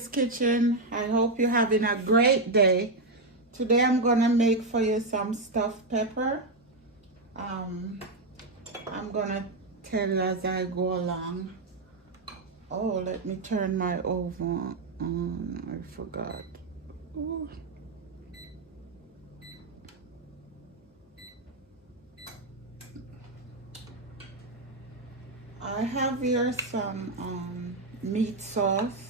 Maria's Kitchen. I hope you're having a great day. Today I'm gonna make for you some stuffed pepper. I'm gonna tell you as I go along. Oh, let me turn my oven on. I forgot. Ooh. I have here some meat sauce.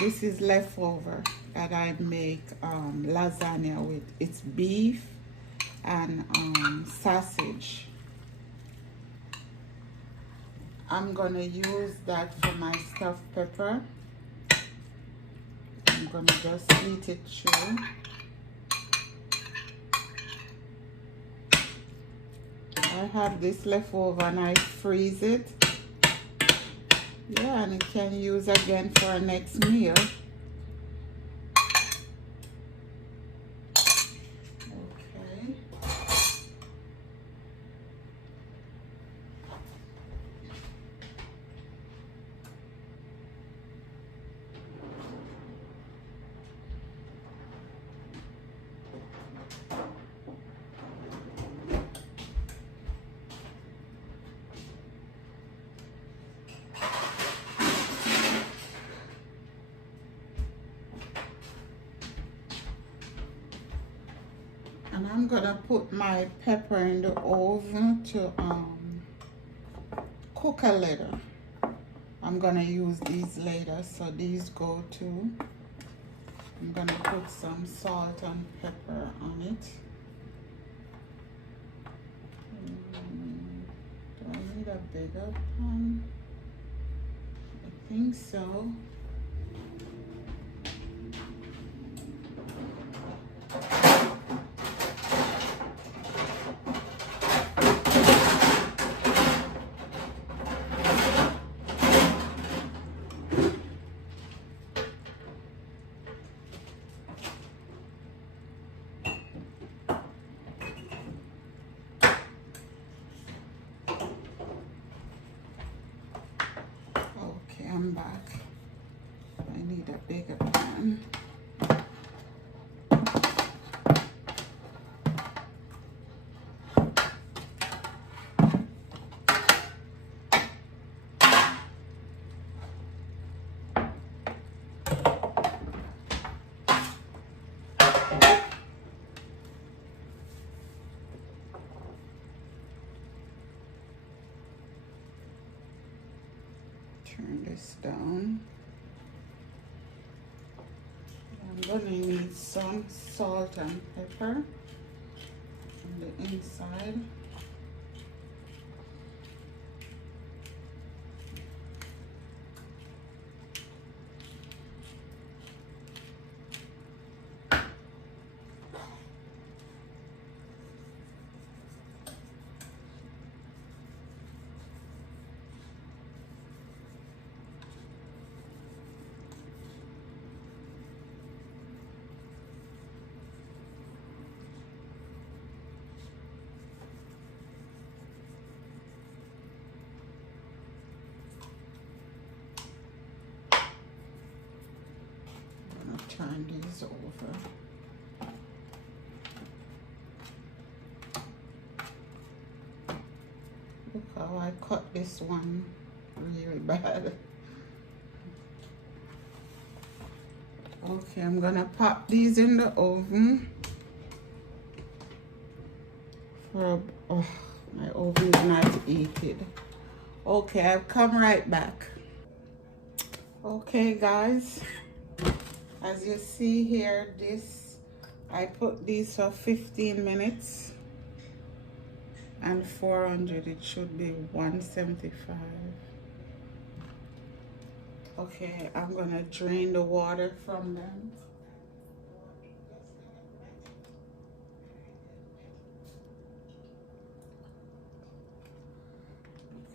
This is leftover that I make lasagna with. It's beef and sausage. I'm gonna use that for my stuffed pepper. I'm gonna just heat it through. I have this leftover and I freeze it. Yeah, and it can use again for our next meal. Okay. And I'm gonna put my pepper in the oven to cook a little. I'm gonna use these later, so these go too. I'm gonna put some salt and pepper on it. Do I need a bigger pan? I think so. I'm back. I need a bigger pan. Turn this down. I'm gonna need some salt and pepper on the inside. Turn these over. Look how I cut this one really bad. Okay, I'm gonna pop these in the oven for, oh, my oven is not heated. Okay, I'll come right back. Okay guys, as you see here, I put these for 15 minutes and 400, it should be 175. Okay, I'm gonna drain the water from them.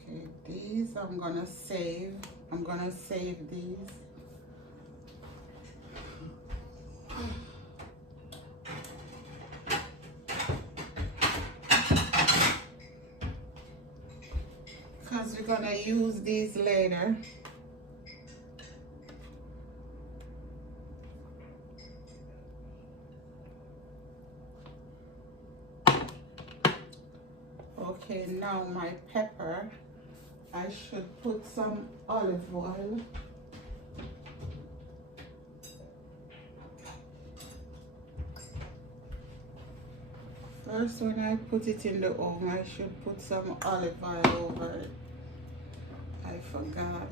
Okay, these I'm gonna save these. Because we're gonna use these later. Okay, now my pepper, I should put some olive oil. First, when I put it in the oven, I should put some olive oil over it. I forgot.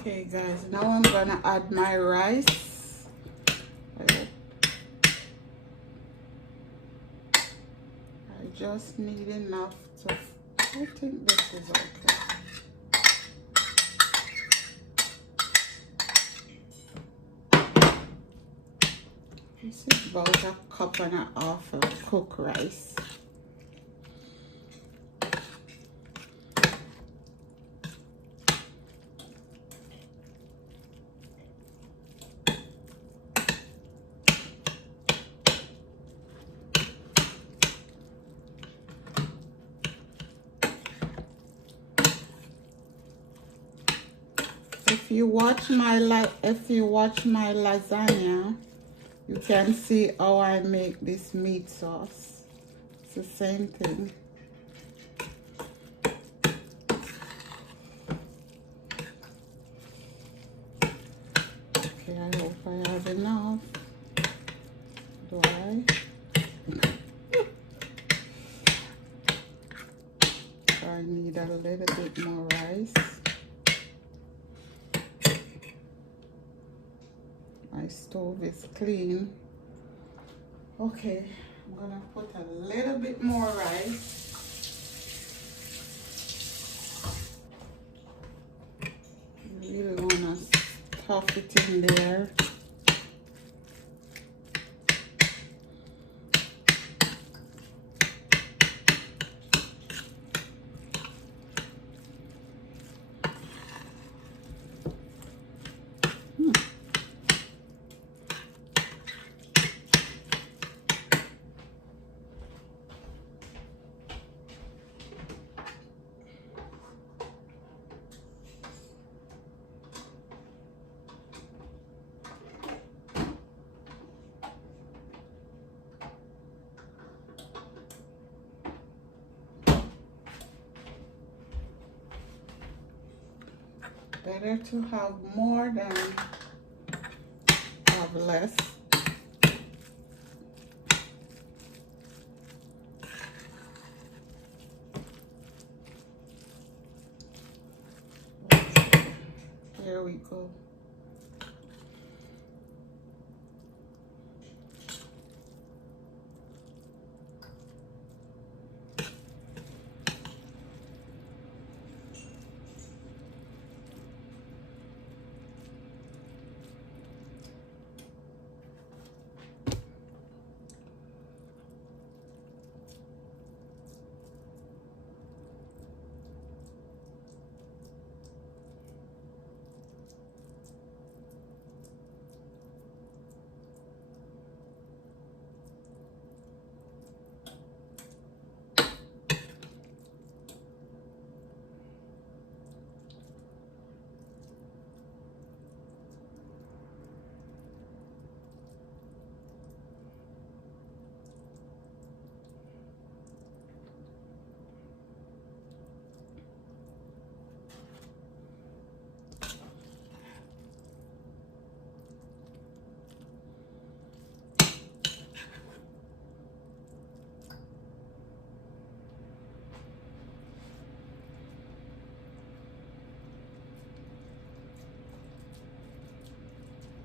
Okay guys, now I'm gonna add my rice. I just need enough to, I think this is okay. This is about a cup and a half of cooked rice. If you watch my lasagna, you can see how I make this meat sauce. It's the same thing. Okay, I hope I have enough. Do I? I need a little bit more rice. My stove is clean. Okay, I'm gonna put a little bit more rice. You really wanna stuff it in there. Better to have more than have less. Okay, here we go.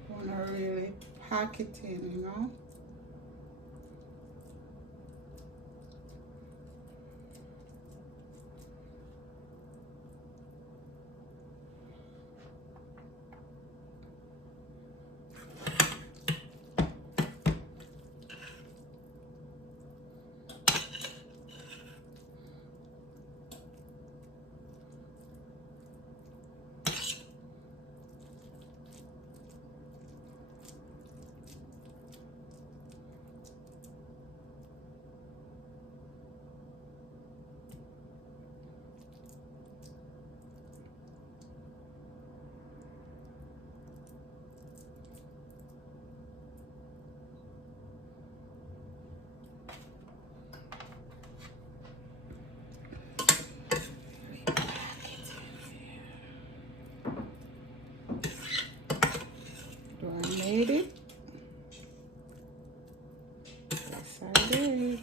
Wanna really pack it in, you know. Do I made it? Yes, I did.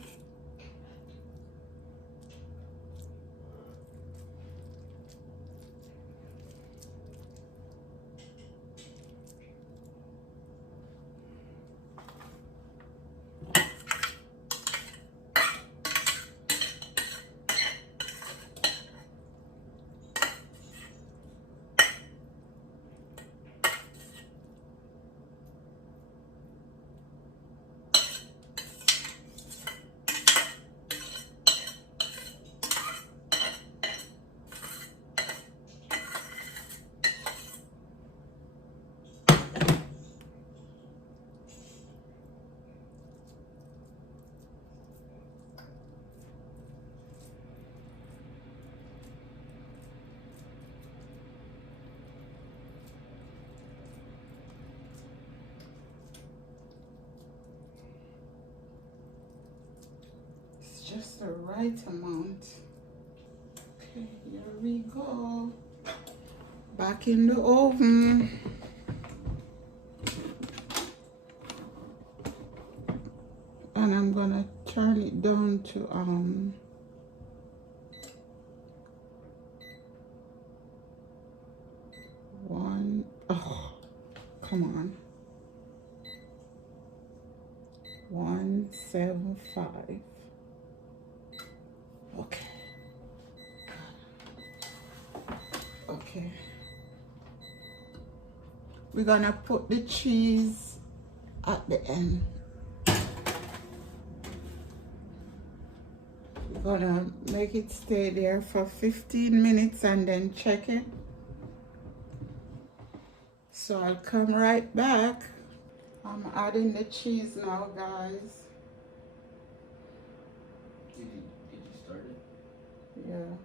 It's just the right amount. Okay, here we go. Back in the oven. And I'm gonna turn it down to one. Oh, come on. 175. Okay. Okay. We're gonna put the cheese at the end. We're gonna make it stay there for 15 minutes and then check it. So I'll come right back. I'm adding the cheese now, guys. Did you start it? Yeah.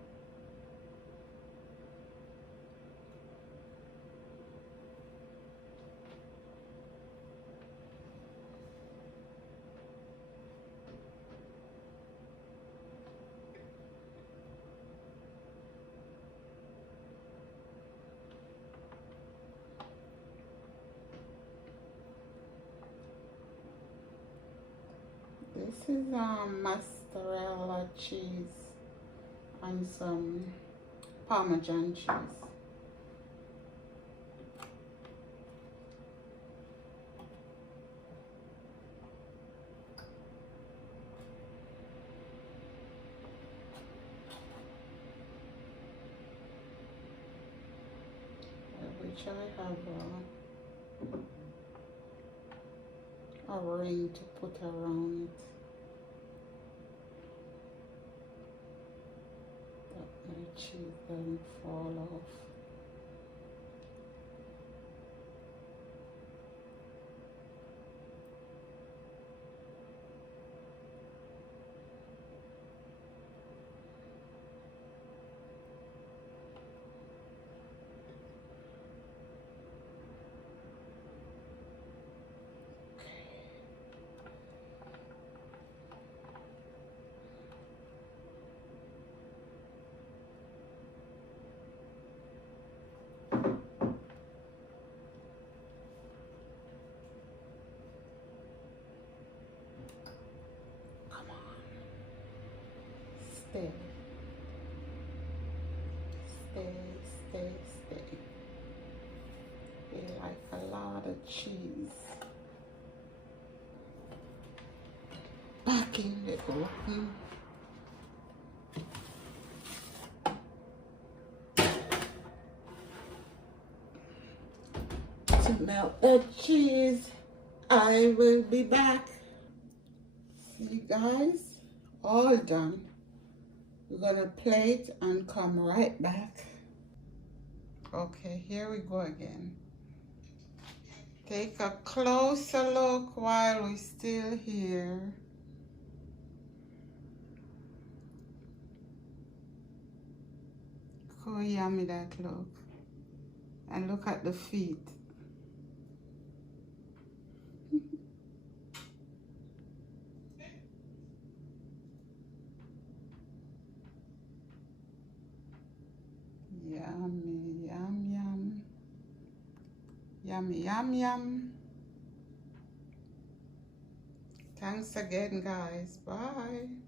This is mozzarella cheese and some Parmesan cheese. Which I have a ring to put around it. That my cheese doesn't fall off. Stay. Stay, stay, stay. They like a lot of cheese. cracking it open. To melt the cheese, I will be back. See guys, all done. We're gonna plate and come right back. Okay, here we go again. Take a closer look while we're still here. Look how yummy that look. And look at the feet. Yummy, yum, yum. Yummy, yum, yum. Thanks again, guys. Bye.